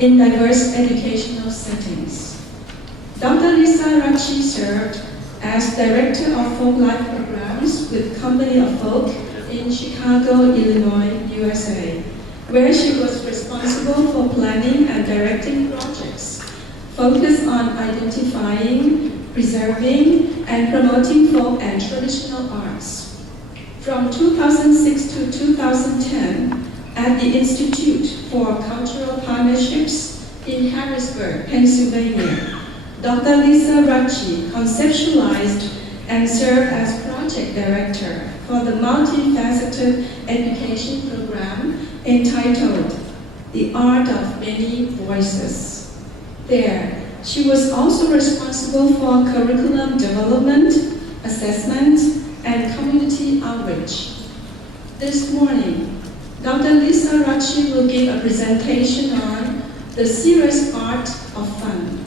in diverse educational settings. Dr. Lisa Racci served as Director of Folk Life Programs with Company of Folk in Chicago, Illinois, USA, where she was responsible for planning and directing projects focused on identifying, preserving, and promoting folk and traditional arts. From 2006 to 2010, at the Institute for Cultural Partnerships in Harrisburg, Pennsylvania, Dr. Lisa Racci conceptualized and served as project director for the multifaceted education program entitled The Art of Many Voices. There, she was also responsible for curriculum development, assessment, and community outreach. This morning, Dr. Lisa Racci will give a presentation on the serious art of fun,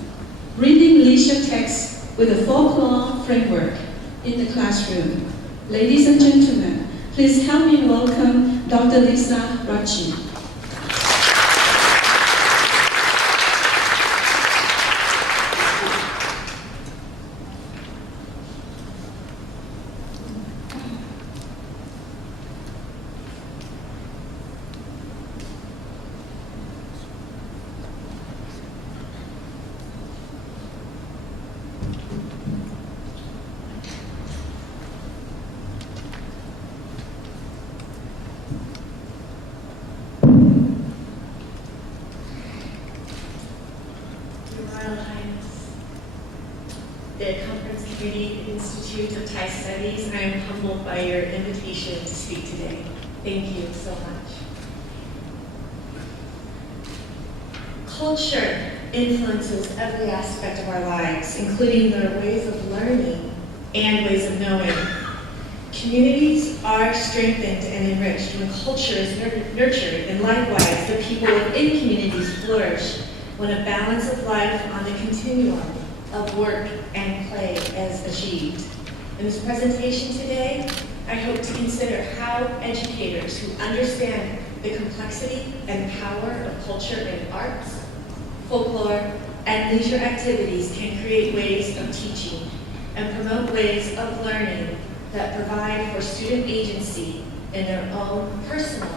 reading leisure texts with a folklore framework in the classroom. Ladies and gentlemen, please help me welcome Dr. Lisa Racci. The Conference Committee Institute of Thai Studies, I am humbled by your invitation to speak today. Thank you so much. Culture influences every aspect of our lives, including their ways of learning and ways of knowing. Communities are strengthened and enriched when culture is nurtured, and likewise, the people within communities flourish when a balance of life on the continuum of work and play is achieved. In this presentation today, I hope to consider how educators who understand the complexity and power of culture in arts, folklore, and leisure activities can create ways of teaching and promote ways of learning that provide for student agency in their own personal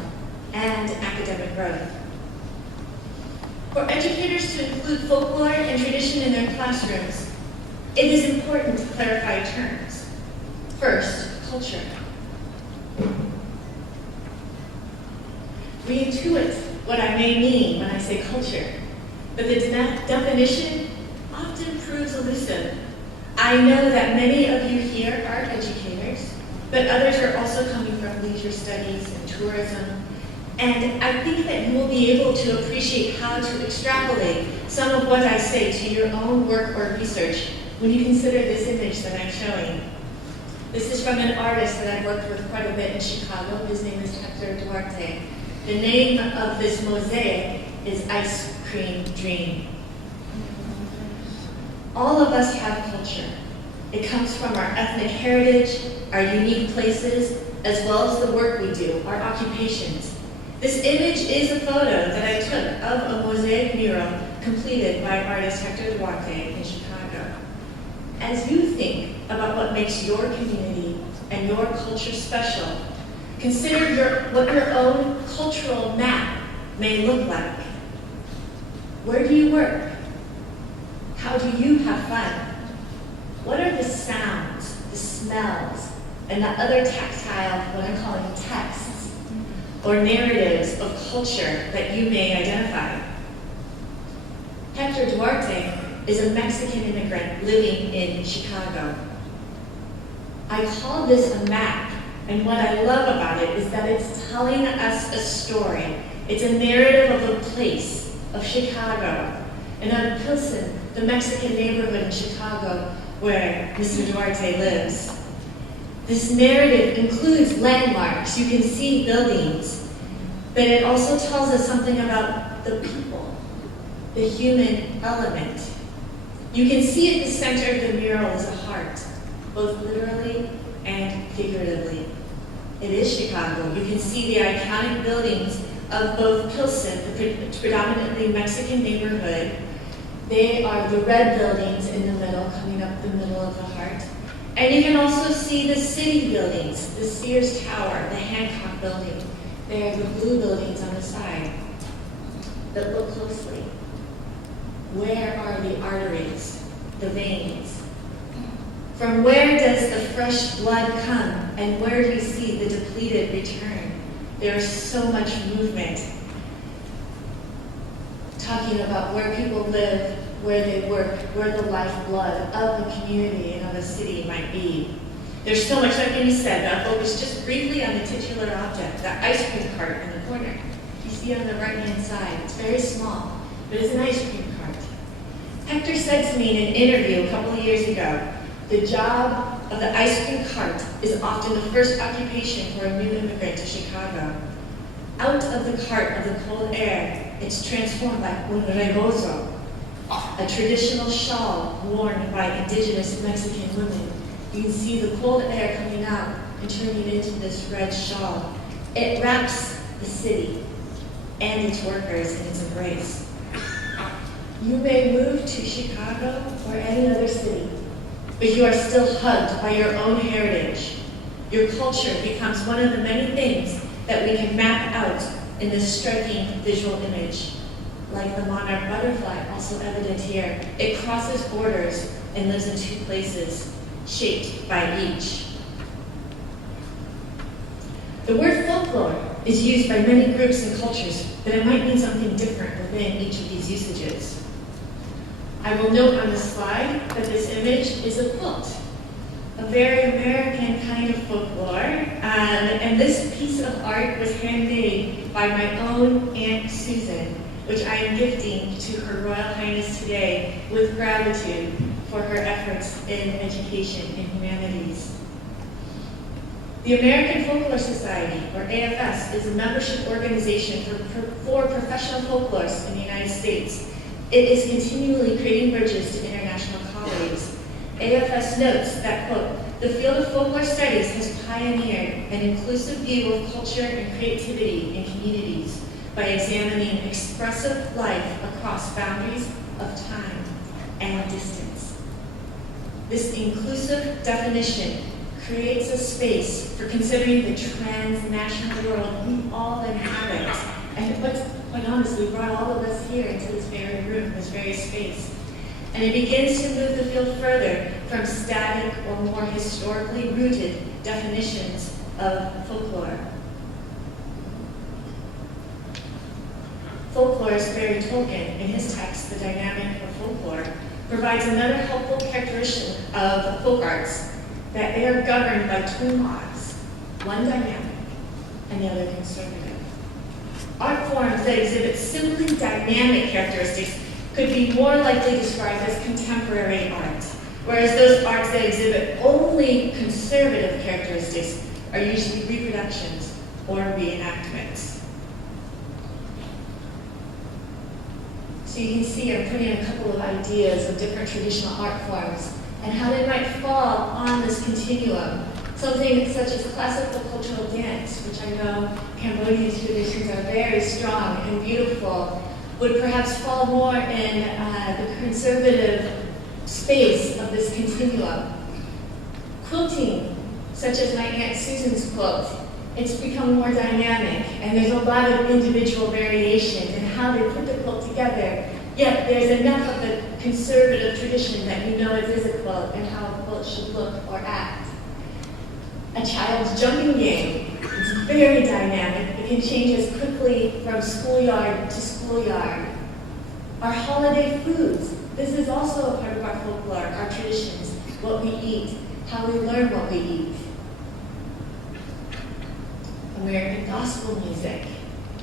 and academic growth. For educators to include folklore and tradition in their classrooms, it is important to clarify terms. First, culture. We intuit what I may mean when I say culture, but the definition often proves elusive. I know that many of you here are educators, but others are also coming from leisure studies and tourism. And I think that you will be able to appreciate how to extrapolate some of what I say to your own work or research when you consider this image that I'm showing. This is from an artist that I've worked with quite a bit in Chicago. His name is Hector Duarte. The name of this mosaic is Ice Cream Dream. All of us have culture. It comes from our ethnic heritage, our unique places, as well as the work we do, our occupations. This image is a photo that I took of a mosaic mural completed by artist Hector Duarte in Chicago. As you think about what makes your community and your culture special, consider what your own cultural map may look like. Where do you work? How do you have fun? What are the sounds, the smells, and the other tactile, what I'm calling texts, or narratives of culture that you may identify? Hector Duarte is a Mexican immigrant living in Chicago. I call this a map, and what I love about it is that it's telling us a story. It's a narrative of a place, of Chicago, and of Pilsen, the Mexican neighborhood in Chicago where Mr. Duarte lives. This narrative includes landmarks. You can see buildings, but it also tells us something about the people, the human element. You can see at the center of the mural is a heart, both literally and figuratively. It is Chicago. You can see the iconic buildings of both Pilsen, the predominantly Mexican neighborhood. They are the red buildings in the middle, coming up the middle of the heart. And you can also see the city buildings, the Sears Tower, the Hancock Building. They are the blue buildings on the side. But look closely. Where are the arteries, the veins? From where does the fresh blood come, and where do you see the depleted return? There's so much movement. Talking about where people live, where they work, where the lifeblood of a community and of a city might be. There's so much that can be said, but I'll focus just briefly on the titular object, the ice cream cart in the corner. You see on the right-hand side, it's very small, but it's an ice cream cart. Hector said to me in an interview a couple of years ago, the job of the ice cream cart is often the first occupation for a new immigrant to Chicago. Out of the cart of the cold air, it's transformed by un rebozo, a traditional shawl worn by indigenous Mexican women. You can see the cold air coming out and turning into this red shawl. It wraps the city and its workers in its embrace. You may move to Chicago or any other city, but you are still hugged by your own heritage. Your culture becomes one of the many things that we can map out in this striking visual image. Like the monarch butterfly, also evident here, it crosses borders and lives in two places, shaped by each. The word folklore is used by many groups and cultures, but it might mean something different within each of these usages. I will note on the slide that this image is a quilt, a very American kind of folklore, and this piece of art was handmade by my own Aunt Susan, which I am gifting to Her Royal Highness today with gratitude for her efforts in education and humanities. The American Folklore Society, or AFS, is a membership organization for professional folklorists in the United States. It is continually creating bridges to international colleagues. AFS notes that, quote, the field of folklore studies has pioneered an inclusive view of culture and creativity in communities by examining expressive life across boundaries of time and distance. This inclusive definition creates a space for considering the transnational world we all inhabit, and what's quite honestly brought all of us here into this very room, this very space. And it begins to move the field further from static or more historically rooted definitions of folklore. Folklorist Barry Tolkien, in his text, The Dynamic of Folklore, provides another helpful characteristic of folk arts, that they are governed by two laws, one dynamic and the other conservative. Art forms that exhibit simply dynamic characteristics could be more likely described as contemporary art, whereas those arts that exhibit only conservative characteristics are usually reproductions or reenactments. So you can see I'm putting a couple of ideas of different traditional art forms and how they might fall on this continuum. Something such as classical cultural dance, which I know Cambodia's traditions are very strong and beautiful, would perhaps fall more in the conservative space of this continuum. Quilting, such as my Aunt Susan's quilt, it's become more dynamic, and there's a lot of individual variation in how they put the quilt together, yet there's enough of the conservative tradition that you know it is a quilt and how a quilt should look or act. A child's jumping game is very dynamic. It can change as quickly from schoolyard to schoolyard. Our holiday foods, this is also a part of our folklore, our traditions, what we eat, how we learn what we eat. American gospel music,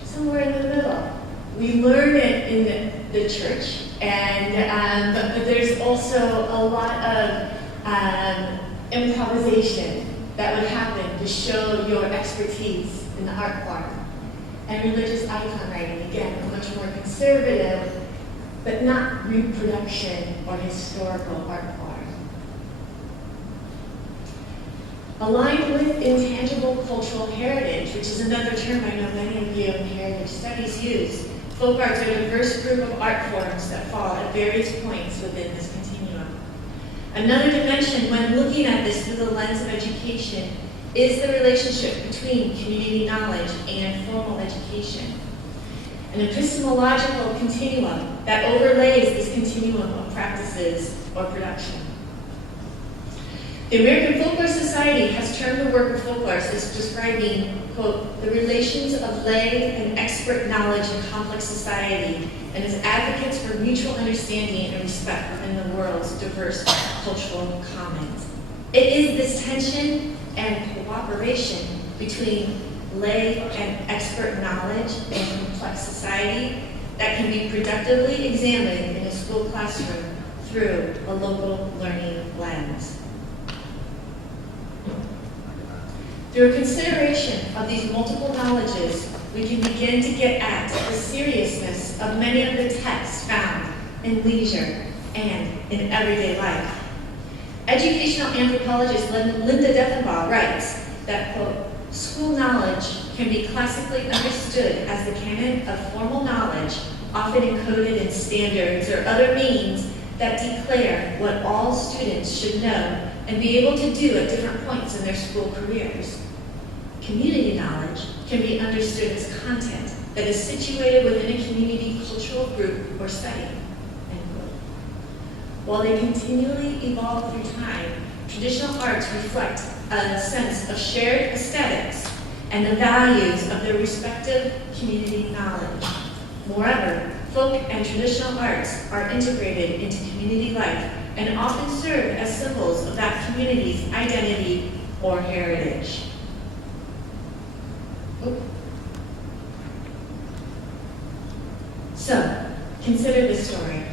somewhere in the middle. We learn it in the church, and but there's also a lot of improvisation that would happen to show your expertise in the art form. And religious icon writing, again, a much more conservative, but not reproduction or historical art form. Aligned with intangible cultural heritage, which is another term I know many of you in heritage studies use, folk arts are a diverse group of art forms that fall at various points within this continuum. Another dimension when looking at this through the lens of education is the relationship between community knowledge and formal education. An epistemological continuum that overlays this continuum of practices or production. The American Folklore Society has termed the work of folklorists as describing, quote, the relations of lay and expert knowledge in complex society, and as advocates for mutual understanding and respect within the world's diverse cultural commons. It is this tension and cooperation between lay and expert knowledge in complex society that can be productively examined in a school classroom through a local learning lens. Through a consideration of these multiple knowledges, we can begin to get at the seriousness of many of the texts found in leisure and in everyday life. Educational anthropologist Linda Defenbaugh writes that, quote, school knowledge can be classically understood as the canon of formal knowledge, often encoded in standards or other means that declare what all students should know and be able to do at different points in their school careers. Community knowledge can be understood as content that is situated within a community cultural group or study, end quote. While they continually evolve through time, traditional arts reflect a sense of shared aesthetics and the values of their respective community knowledge. Moreover, folk and traditional arts are integrated into community life and often serve as symbols of that community's identity or heritage. So, consider this story.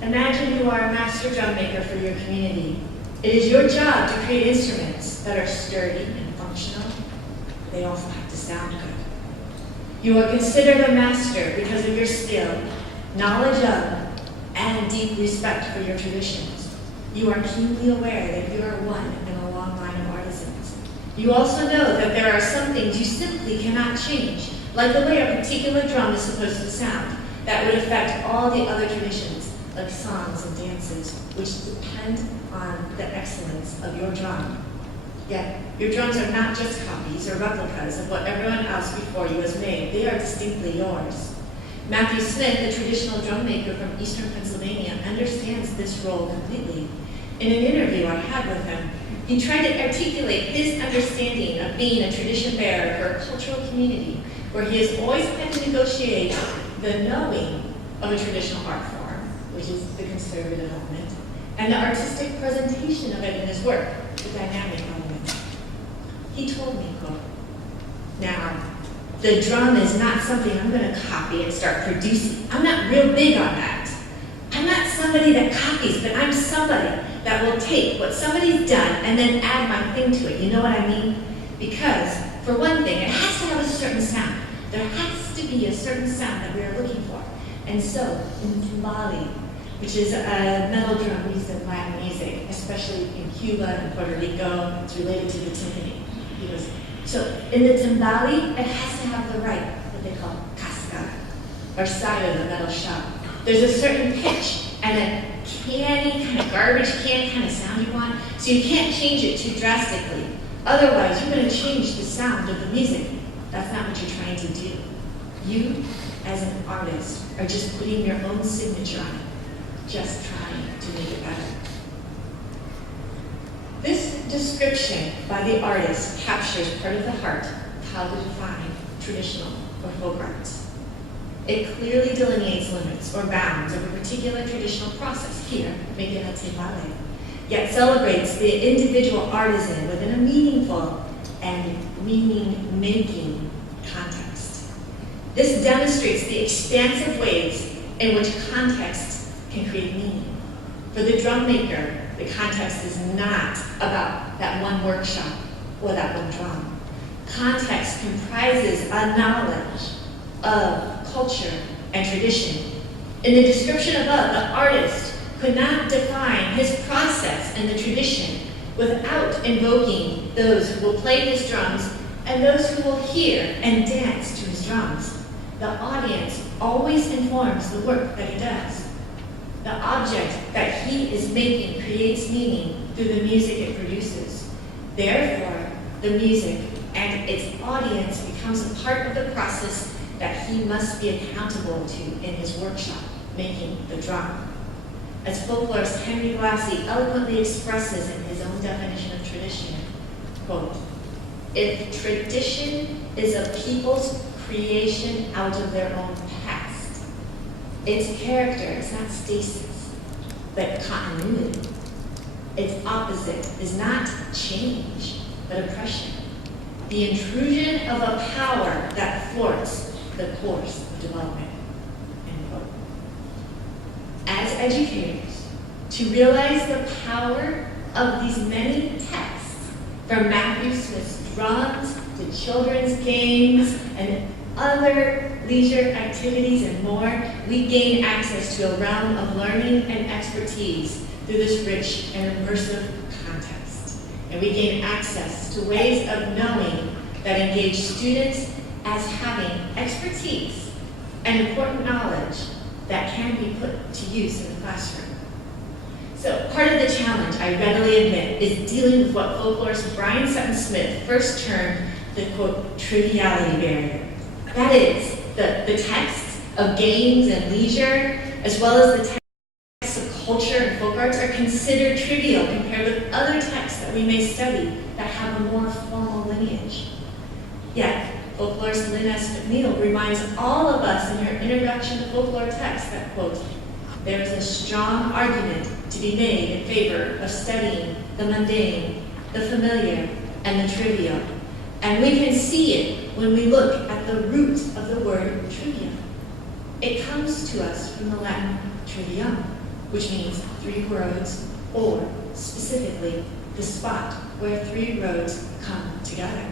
Imagine you are a master drum maker for your community. It is your job to create instruments that are sturdy and functional. They also have to sound good. You are considered a master because of your skill, knowledge of, and deep respect for your traditions. You are keenly aware that you are one in a long line of artisans. You also know that there are some things you simply cannot change, like the way a particular drum is supposed to sound, that would affect all the other traditions, like songs and dances, which depend on the excellence of your drum. Yet, your drums are not just copies or replicas of what everyone else before you has made. They are distinctly yours. Matthew Smith, the traditional drum maker from eastern Pennsylvania, understands this role completely. In an interview I had with him, he tried to articulate his understanding of being a tradition bearer for a cultural community where he has always had to negotiate the knowing of a traditional art form, which is the conservative element, and the artistic presentation of it in his work, the dynamic element. He told me, quote, now, the drum is not something I'm going to copy and start producing. I'm not real big on that. I'm not somebody that copies, but I'm somebody that will take what somebody's done and then add my thing to it. You know what I mean? Because, for one thing, it has to have a certain sound. There has to be a certain sound that we are looking for. And so, in timbali, which is a metal drum used in Latin music, especially in Cuba and Puerto Rico, it's related to the timpani. He goes, so in the timbali, it has to have the right, what they call casca, or side of the metal shell. There's a certain pitch and a canny, kind of garbage can kind of sound you want, so you can't change it too drastically. Otherwise, you're going to change the sound of the music. That's not what you're trying to do. You, as an artist, are just putting your own signature on it, just trying to make it better. This description by the artist captures part of the heart of how to define traditional or folk arts. It clearly delineates limits or bounds of a particular traditional process, here, making a timbale, yet celebrates the individual artisan within a meaningful and meaning-making context. This demonstrates the expansive ways in which context can create meaning. For the drum maker, the context is not about that one workshop or that one drum. Context comprises a knowledge of culture and tradition. In the description above, the artist could not define his process and the tradition without invoking those who will play his drums and those who will hear and dance to his drums. The audience always informs the work that he does. The object that he is making creates meaning through the music it produces. Therefore, the music and its audience becomes a part of the process that he must be accountable to in his workshop, making the drum. As folklorist Henry Blassie eloquently expresses in his own definition of tradition, quote, "If tradition is a people's creation out of their own past, its character is not stasis, but continuity. Its opposite is not change, but oppression, the intrusion of a power that thwarts the course of development." End quote. As educators, to realize the power of these many texts, from Matthew Smith's drums to children's games and other leisure activities and more, we gain access to a realm of learning and expertise through this rich and immersive context. And we gain access to ways of knowing that engage students as having expertise and important knowledge that can be put to use in the classroom. So part of the challenge, I readily admit, is dealing with what folklorist Brian Sutton Smith first termed the, quote, triviality barrier. That is, the texts of games and leisure, as well as the texts of culture and folk arts, are considered trivial compared with other texts that we may study that have a more formal lineage. Yet, folklorist Lynn S. McNeil reminds all of us in her introduction to folklore text that, quote, "There is a strong argument to be made in favor of studying the mundane, the familiar, and the trivial. And we can see it when we look at the root of the word trivia. It comes to us from the Latin trivium, which means three roads, or specifically, the spot where three roads come together.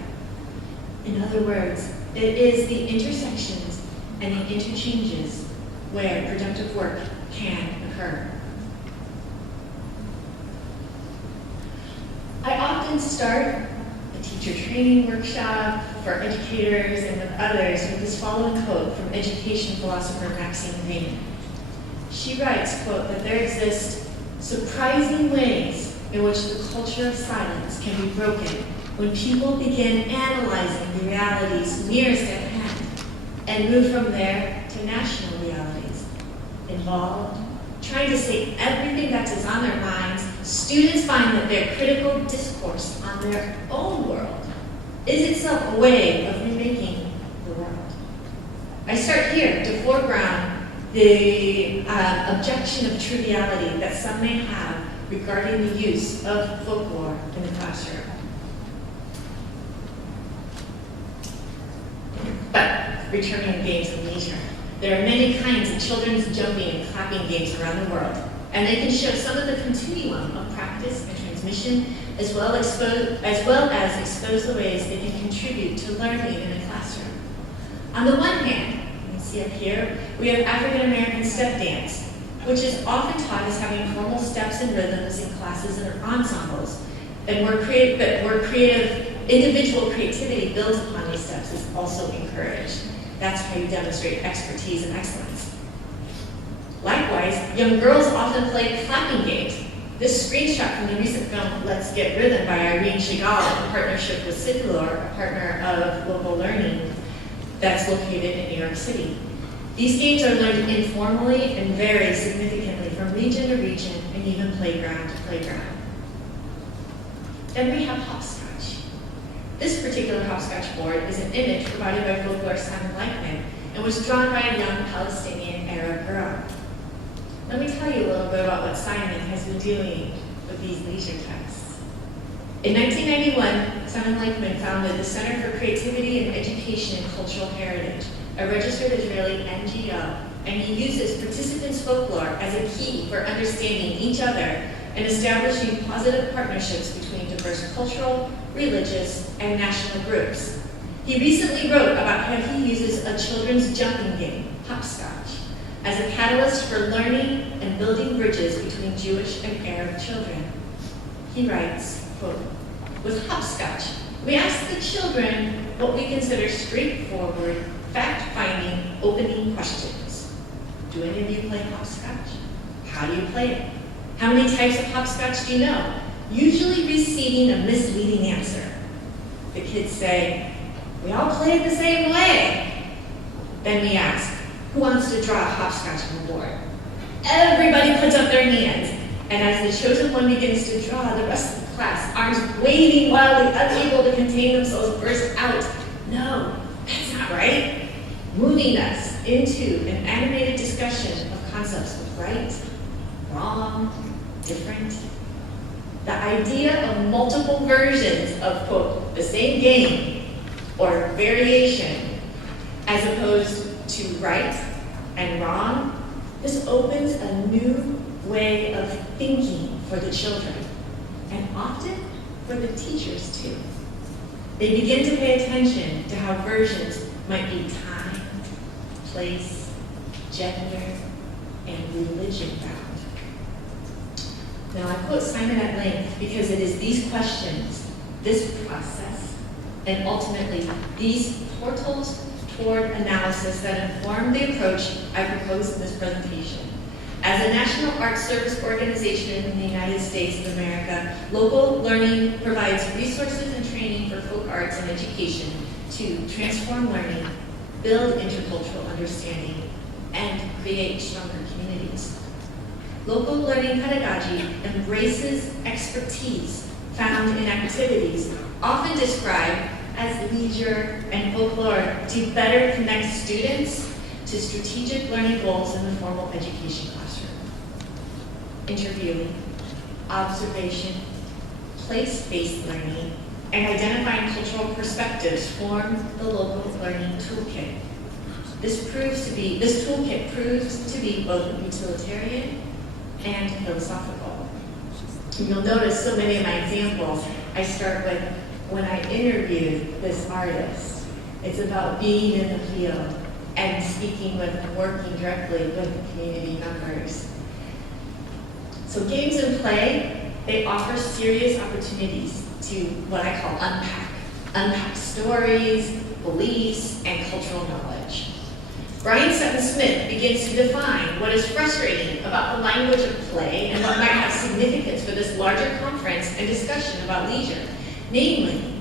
In other words, it is the intersections and the interchanges where productive work can occur." I often start a teacher training workshop for educators and with others with this following quote from education philosopher Maxine Raymond. She writes, quote, that there exist surprising ways in which the culture of silence can be broken when people begin analyzing the realities nearest at hand and move from there to national realities. Involved, trying to say everything that is on their minds, students find that their critical discourse on their own world is itself a way of remaking the world. I start here to foreground the objection of triviality that some may have regarding the use of folklore in the classroom. But returning to games and leisure, there are many kinds of children's jumping and clapping games around the world, and they can show some of the continuum of practice and transmission, as well as expose the ways they can contribute to learning in a classroom. On the one hand, you can see up here, we have African American step dance, which is often taught as having formal steps and rhythms in classes and ensembles, and where individual creativity built upon these steps is also encouraged. That's how you demonstrate expertise and excellence. Likewise, young girls often play clapping games. This screenshot from the recent film Let's Get Rhythm by Irene Chagall in partnership with Circular, a partner of Local Learning that's located in New York City. These games are learned informally and vary significantly from region to region and even playground to playground. Then we have hopscotch. This particular hopscotch board is an image provided by folklorist Simon Leichman and was drawn by a young Palestinian Arab girl. Let me tell you a little bit about what Simon has been doing with these leisure texts. In 1991, Simon Leichman founded the Center for Creativity and Education and Cultural Heritage, a registered Israeli NGO, and he uses participants' folklore as a key for understanding each other and establishing positive partnerships between diverse cultural, religious, and national groups. He recently wrote about how he uses a children's jumping game, hopscotch, as a catalyst for learning and building bridges between Jewish and Arab children. He writes, quote, with hopscotch, we ask the children what we consider straightforward, fact-finding, opening questions. Do any of you play hopscotch? How do you play it? How many types of hopscotch do you know? Usually receiving a misleading answer. The kids say, we all play it the same way. Then we ask, who wants to draw a hopscotch on the board? Everybody puts up their hands, and as the chosen one begins to draw, the rest of the class, arms waving wildly, unable to contain themselves, burst out, no, that's not right. Moving us into an animated discussion of concepts of right, wrong, different. The idea of multiple versions of, quote, the same game or variation, as opposed to right and wrong, this opens a new way of thinking for the children, and often for the teachers too. They begin to pay attention to how versions might be time, place, gender, and religion bound. Now I quote Simon at length because it is these questions, this process, and ultimately these portals toward analysis that inform the approach I propose in this presentation. As a national arts service organization in the United States of America, Local Learning provides resources and training for folk arts and education to transform learning, build intercultural understanding, and create stronger communities. Local learning pedagogy embraces expertise found in activities often described as leisure and folklore to better connect students to strategic learning goals in the formal education classroom. Interviewing, observation, place-based learning, and identifying cultural perspectives form the local learning toolkit. This toolkit proves to be both utilitarian and philosophical. You'll notice so many of my examples, I start with when I interviewed this artist. It's about being in the field and speaking with and working directly with the community members. So games and play, they offer serious opportunities to what I call unpack stories, beliefs, and cultural knowledge. Brian Sutton Smith begins to define what is frustrating about the language of play and what might have significance for this larger conference and discussion about leisure. Namely,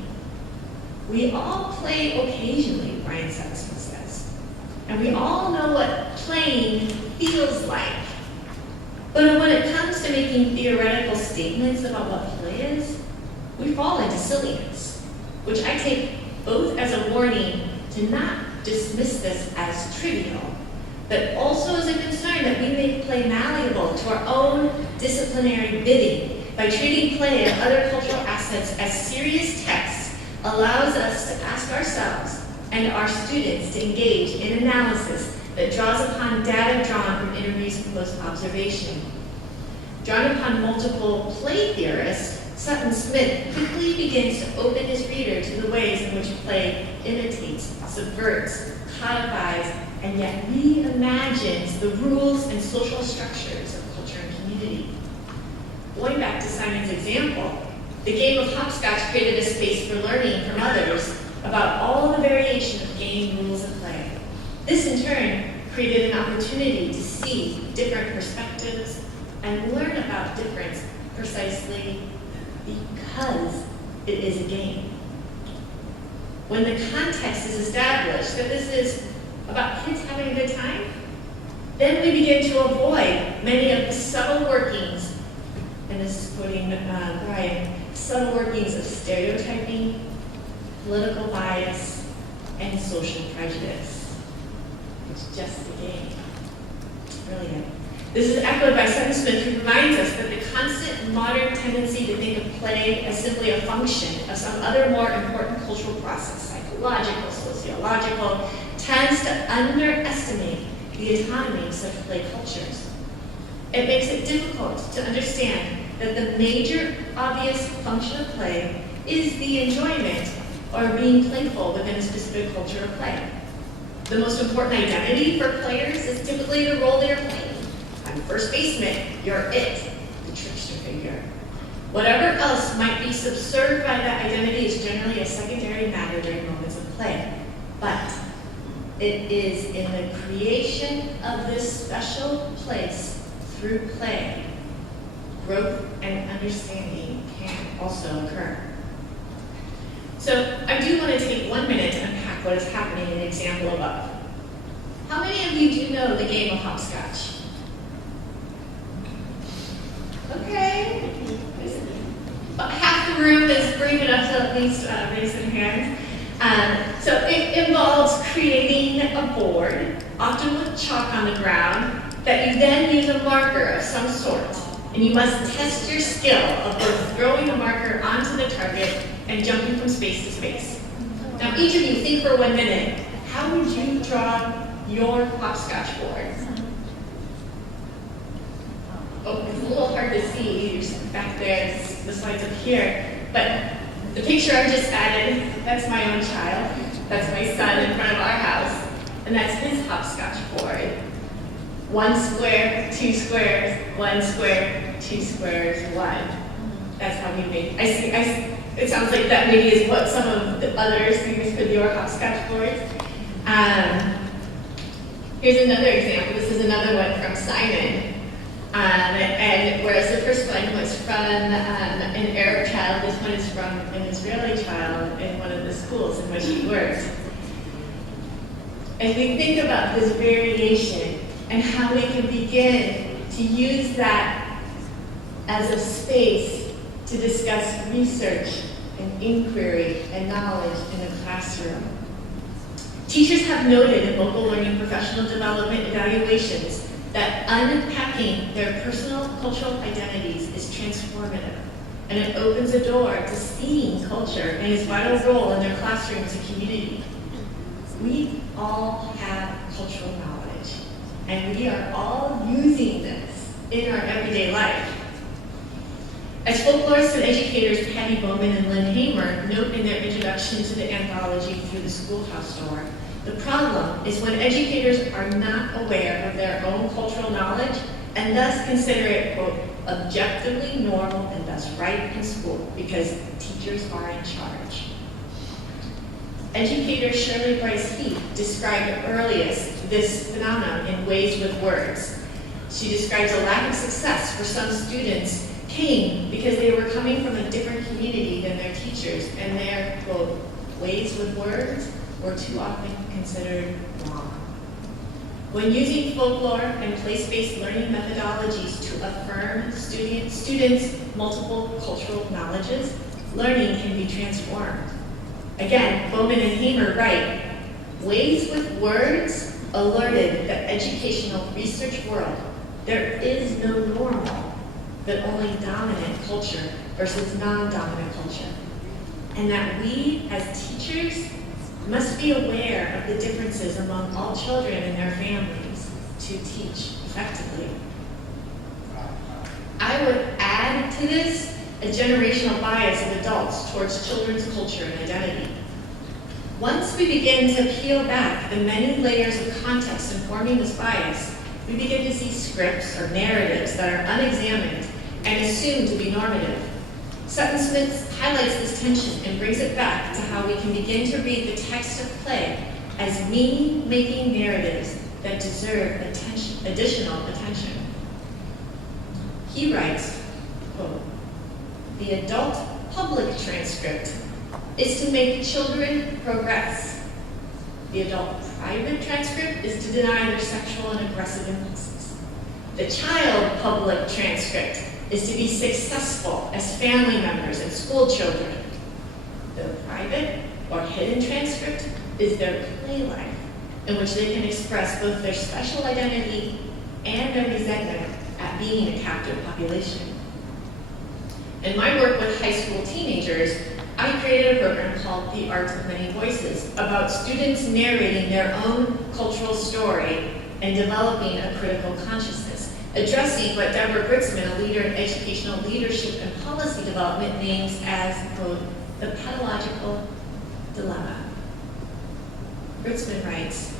we all play occasionally, Brian Sutton Smith says, and we all know what playing feels like. But when it comes to making theoretical statements about what play is, we fall into silliness, which I take both as a warning to not dismiss this as trivial, but also as a concern that we make play malleable to our own disciplinary bidding by treating play and other cultural assets as serious texts allows us to ask ourselves and our students to engage in analysis that draws upon data drawn from interviews and close observation. Drawn upon multiple play theorists, Sutton Smith quickly begins to open his reader to the ways in which play imitates, subverts, codifies, and yet reimagines the rules and social structures of culture and community. Going back to Simon's example, the game of hopscotch created a space for learning from others about all the variation of game rules of play. This in turn created an opportunity to see different perspectives and learn about difference precisely because it is a game. When the context is established that this is about kids having a good time, then we begin to avoid many of the subtle workings, and this is quoting Brian, subtle workings of stereotyping, political bias, and social prejudice. It's just a game. It's brilliant. This is echoed by Sutton Smith, who reminds us that the constant modern tendency to think of play as simply a function of some other more important cultural process, psychological, sociological, tends to underestimate the autonomy of such play cultures. It makes it difficult to understand that the major obvious function of play is the enjoyment or being playful within a specific culture of play. The most important identity for players is typically the role they are playing. I'm first baseman, you're it, the trickster figure. Whatever else might be subserved by that identity is generally a secondary matter during moments of play. But it is in the creation of this special place through play, growth and understanding can also occur. So I do want to take 1 minute to unpack what is happening in the example above. How many of you do know the game of hopscotch? Okay. About half the room is brave enough to at least raise their hand. So it involves creating a board, often with chalk on the ground, that you then use a marker of some sort. And you must test your skill of both throwing the marker onto the target and jumping from space to space. Now each of you think for 1 minute, how would you draw your hopscotch board? Oh, it's a little hard to see. You're back there, the slide's up here. But the picture I just added, that's my own child. That's my son in front of our house. And that's his hopscotch board. 1 square, 2 squares, 1 square, 2 squares, 1. That's how we make it. It sounds like that maybe is what some of the others use for your hopscotch boards. Here's another example. This is another one from Simon. And whereas the first one was from an Arab child, this one is from an Israeli child in one of the schools in which he worked. And we think about this variation and how we can begin to use that as a space to discuss research and inquiry and knowledge in the classroom. Teachers have noted in local learning professional development evaluations that unpacking their personal cultural identities is transformative, and it opens a door to seeing culture and its vital role in their classroom as a community. We all have cultural knowledge, and we are all using this in our everyday life. As folklorists and educators Patty Bowman and Lynn Hamer note in their introduction to the anthology Through the Schoolhouse Door, the problem is when educators are not aware of their own cultural knowledge and thus consider it, quote, objectively normal and thus right in school because teachers are in charge. Educator Shirley Bryce Heath described earliest this phenomenon in Ways with Words. She describes a lack of success for some students came because they were coming from a different community than their teachers, and their, quote, ways with words were too often considered wrong. When using folklore and place-based learning methodologies to affirm students' multiple cultural knowledges, learning can be transformed. Again, Bowman and Hamer write, Ways with Words alerted the educational research world there is no normal, but only dominant culture versus non-dominant culture. And that we, as teachers, must be aware of the differences among all children and their families to teach effectively. I would add to this a generational bias of adults towards children's culture and identity. Once we begin to peel back the many layers of context informing this bias, we begin to see scripts or narratives that are unexamined and assumed to be normative. Sutton Smith highlights this tension and brings it back to how we can begin to read the text of play as meaning-making narratives that deserve additional attention. He writes, quote, the adult public transcript is to make children progress. The adult private transcript is to deny their sexual and aggressive impulses. The child public transcript is to be successful as family members and school children. The private or hidden transcript is their play life, in which they can express both their special identity and their resentment at being a captive population. In my work with high school teenagers, I created a program called The Art of Many Voices about students narrating their own cultural story and developing a critical consciousness, addressing what Deborah Britzman, a leader in educational leadership and policy development, names as, quote, the pedagogical dilemma. Britzman writes,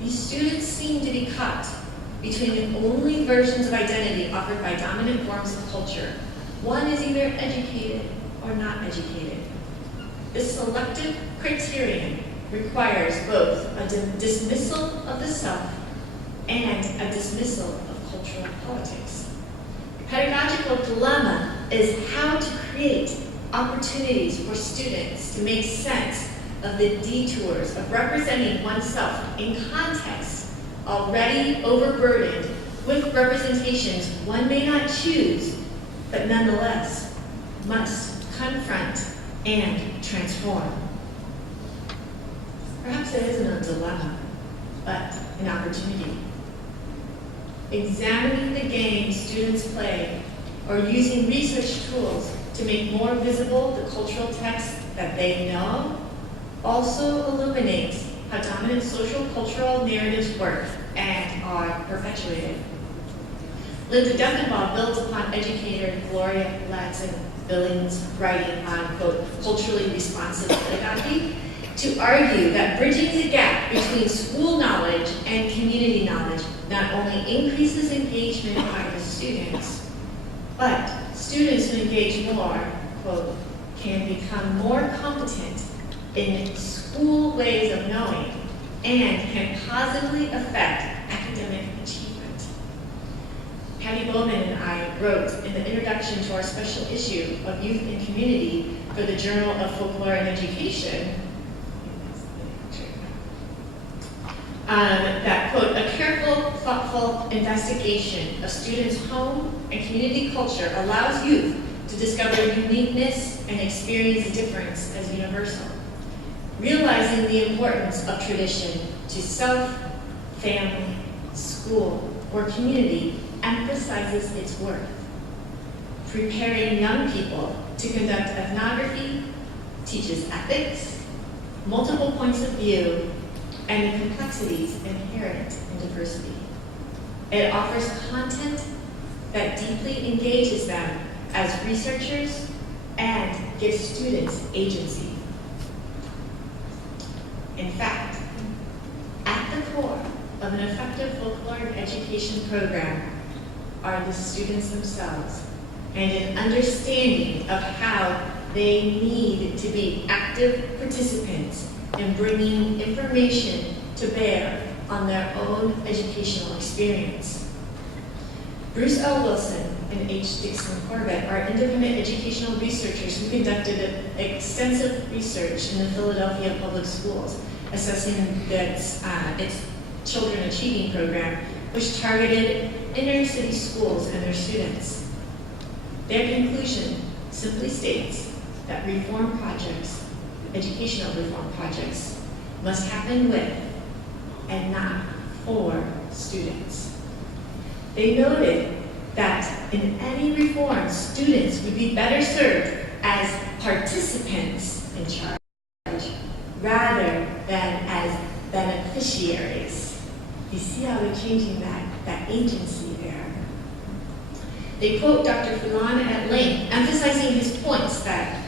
these students seem to be caught between the only versions of identity offered by dominant forms of culture one is either educated or not educated. This selective criterion requires both a dismissal of the self and a dismissal of cultural politics. The pedagogical dilemma is how to create opportunities for students to make sense of the detours of representing oneself in contexts already overburdened with representations one may not choose, but nonetheless must confront and transform. Perhaps it isn't a dilemma, but an opportunity. Examining the game students play or using research tools to make more visible the cultural texts that they know also illuminates how dominant social cultural narratives work and are perpetuated. Linda Duckenbaugh builds upon educator Gloria Ladson-Billings' writing on, quote, culturally responsive pedagogy to argue that bridging the gap between school knowledge and community knowledge not only increases engagement by the students, but students who engage more, quote, can become more competent in school ways of knowing and can positively affect academic achievement. Patty Bowman and I wrote in the introduction to our special issue of Youth and Community for the Journal of Folklore and Education that, quote, a careful, thoughtful investigation of students' home and community culture allows youth to discover uniqueness and experience difference as universal. Realizing the importance of tradition to self, family, school, or community emphasizes its worth. Preparing young people to conduct ethnography teaches ethics, multiple points of view, and the complexities inherent in diversity. It offers content that deeply engages them as researchers and gives students agency. In fact, at the core of an effective folklore education program are the students themselves and an understanding of how they need to be active participants in bringing information to bear on their own educational experience. Bruce L. Wilson and H. Dixon Corbett are independent educational researchers who conducted extensive research in the Philadelphia public schools, assessing its Children Achieving program, which targeted inner city schools and their students. Their conclusion simply states that reform projects, educational reform projects, must happen with and not for students. They noted that in any reform, students would be better served as participants in charge rather than as beneficiaries. You see how they're changing that agency there. They quote Dr. Fulan at length, emphasizing his points that,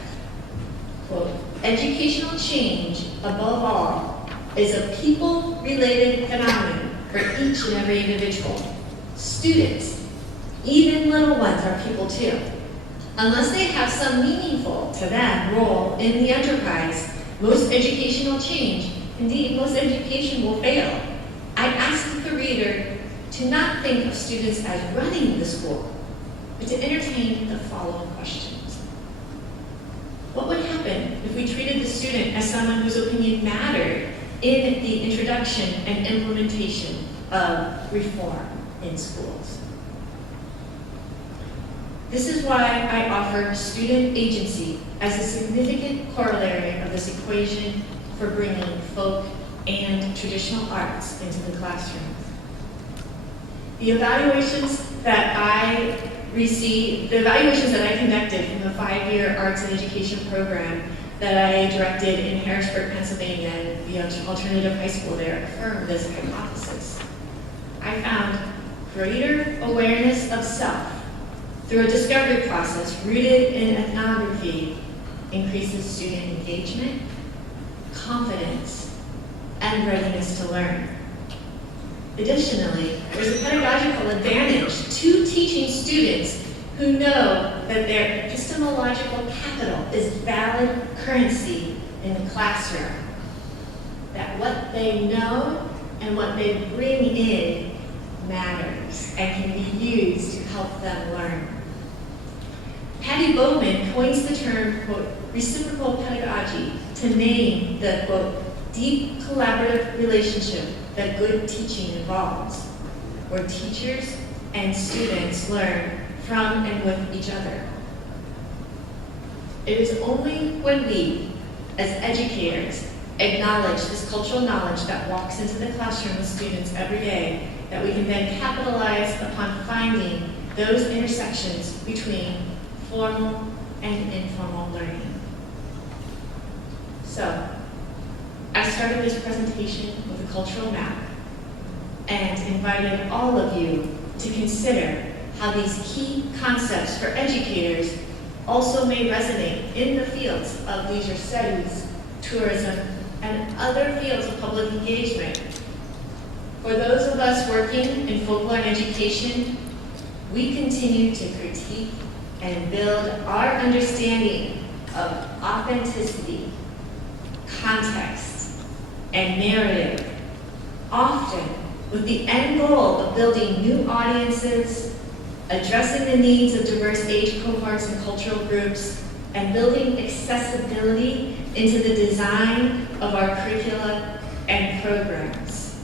quote, educational change, above all, is a people-related phenomenon for each and every individual. Students, even little ones, are people too. Unless they have some meaningful to them role in the enterprise, most educational change, indeed most education, will fail. I ask the reader to not think of students as running the school, but to entertain the following questions. What would happen if we treated the student as someone whose opinion mattered in the introduction and implementation of reform in schools? This is why I offer student agency as a significant corollary of this equation for bringing folk and traditional arts into the classroom. The evaluations that I conducted from the 5-year arts and education program that I directed in Harrisburg, Pennsylvania, and the alternative high school there affirmed this hypothesis. I found greater awareness of self through a discovery process rooted in ethnography increases student engagement, confidence, and readiness to learn. Additionally, there's a pedagogical advantage to teaching students who know that their epistemological capital is valid currency in the classroom, that what they know and what they bring in matters and can be used to help them learn. Patty Bowman coins the term, quote, reciprocal pedagogy to name the, quote, deep collaborative relationship that good teaching involves, where teachers and students learn from and with each other. It is only when we, as educators, acknowledge this cultural knowledge that walks into the classroom with students every day that we can then capitalize upon finding those intersections between formal and informal learning. So, I started this presentation with a cultural map and invited all of you to consider how these key concepts for educators also may resonate in the fields of leisure studies, tourism, and other fields of public engagement. For those of us working in folklore and education, we continue to critique and build our understanding of authenticity, context, and narrative, often with the end goal of building new audiences, addressing the needs of diverse age cohorts and cultural groups, and building accessibility into the design of our curricula and programs.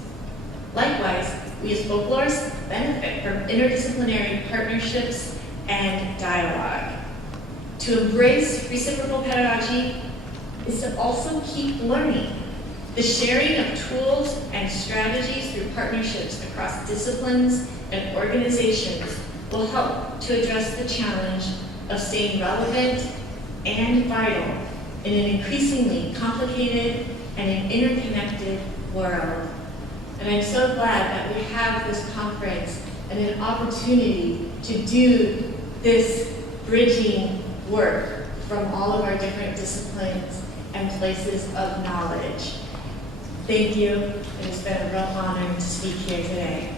Likewise, we as folklorists benefit from interdisciplinary partnerships and dialogue. To embrace reciprocal pedagogy is to also keep learning. The sharing of tools and strategies through partnerships across disciplines and organizations will help to address the challenge of staying relevant and vital in an increasingly complicated and an interconnected world. And I'm so glad that we have this conference and an opportunity to do this bridging work from all of our different disciplines and places of knowledge. Thank you. It has been a real honor to speak here today.